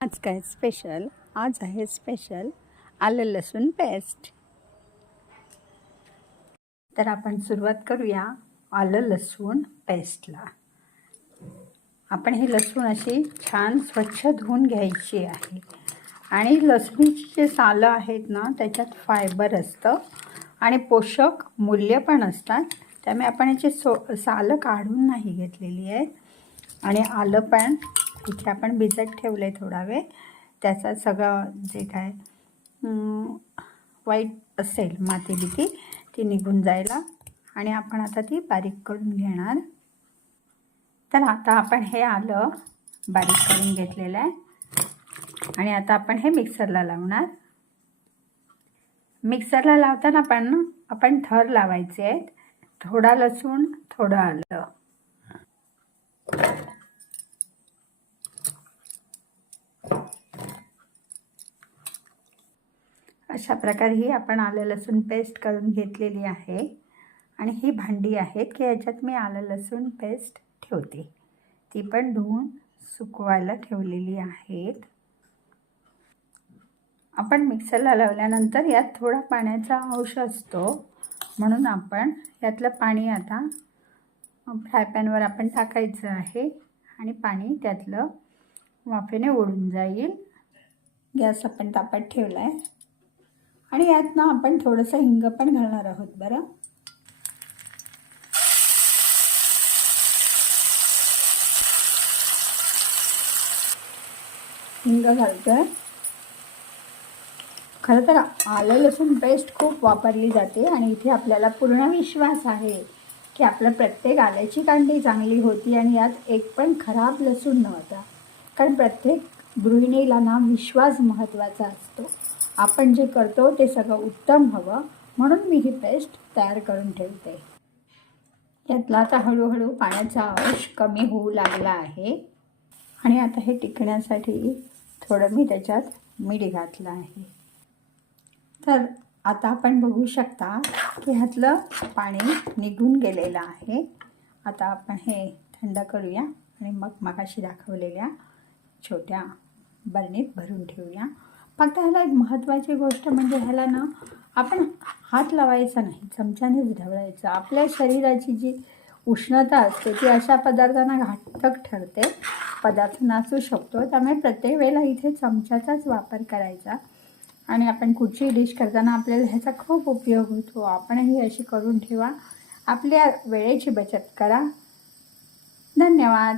आज काय स्पेशल? आज आहे स्पेशल आलं लसूण पेस्ट. तर आपण सुरुवात करूया आलं लसूण पेस्टला. आपण ही लसूण अशी छान स्वच्छ धुवून घ्यायची आहे. आणि लसणीची जे सालं आहेत ना त्याच्यात फायबर असतं आणि पोषक मूल्य पण असतात. त्यामुळे आपण याची सालं काढून नाही घेतलेली आहेत. आणि आलं पण इथे आपण भिजत ठेवलं आहे थोडा वेळ. त्याचा सगळं जे काय वाईट असेल माती बिती ती निघून जायला. आणि आपण आता ती बारीक करून घेणार. तर आता आपण हे आलं बारीक करून घेतलेलं आहे आणि आता आपण हे मिक्सरला लावणार. मिक्सरला लावताना आपण थर लावायचे आहेत. थोडा लसूण, थोडं आलं. अशा प्रकारे ही आपण आलं लसूण पेस्ट करून घेतलेली आहे. आणि ही भांडी आहेत की याच्यात मी आलं लसूण पेस्ट ठेवते. ती पण धुवून सुकवायला ठेवलेली आहेत. आपण मिक्सरला लावल्यानंतर यात थोडा पाण्याचा अंश असतो, म्हणून आपण यातलं पाणी आता फ्राय पॅनवर आपण टाकायचं आहे आणि पाणी त्यातलं वाफेने ओढून जाईल. गॅस आपण तापत ठेवला आहे आणि यात ना आपण थोडंसं हिंग पण घालणार आहोत. बरं, हिंग घालतोय. खरं तर आलं लसूण पेस्ट खूप वापरली जाते आणि इथे आपल्याला पूर्ण विश्वास आहे की आपलं प्रत्येक आल्याची कांडी चांगली होती आणि यात एक पण खराब लसूण नव्हता. कारण प्रत्येक गृहिणीला ना विश्वास महत्त्वाचा असतो. आपण जे करतो ते सगळं उत्तम हवं, म्हणून मी ही पेस्ट तयार करून ठेवते. यातला आता हळूहळू पाण्याचा अंश कमी होऊ लागला आहे आणि आता हे टिकण्यासाठी थोडं मी त्याच्यात मीठ घातलं आहे. तर आता आपण बघू शकता की ह्यातलं पाणी निघून गेलेलं आहे. आता आपण हे थंड करूया आणि मग मगाशी दाखवलेल्या छोट्या बरणीत भरून ठेवूया. फक्त ह्याला एक महत्त्वाची गोष्ट म्हणजे ह्याला ना आपण हात लावायचा नाही, चमच्यानेच ढवळायचं. आपल्या शरीराची जी उष्णता असते ती अशा पदार्थांना घातक ठरते, पदार्थ नासू शकतो. त्यामुळे प्रत्येक वेळेला इथे चमच्याचाच वापर करायचा. आणि आपण कुठची डिश करताना आपल्याला ह्याचा खूप उपयोग होतो. आपणही अशी करून ठेवा. आपल्या वेळेची बचत करा. धन्यवाद.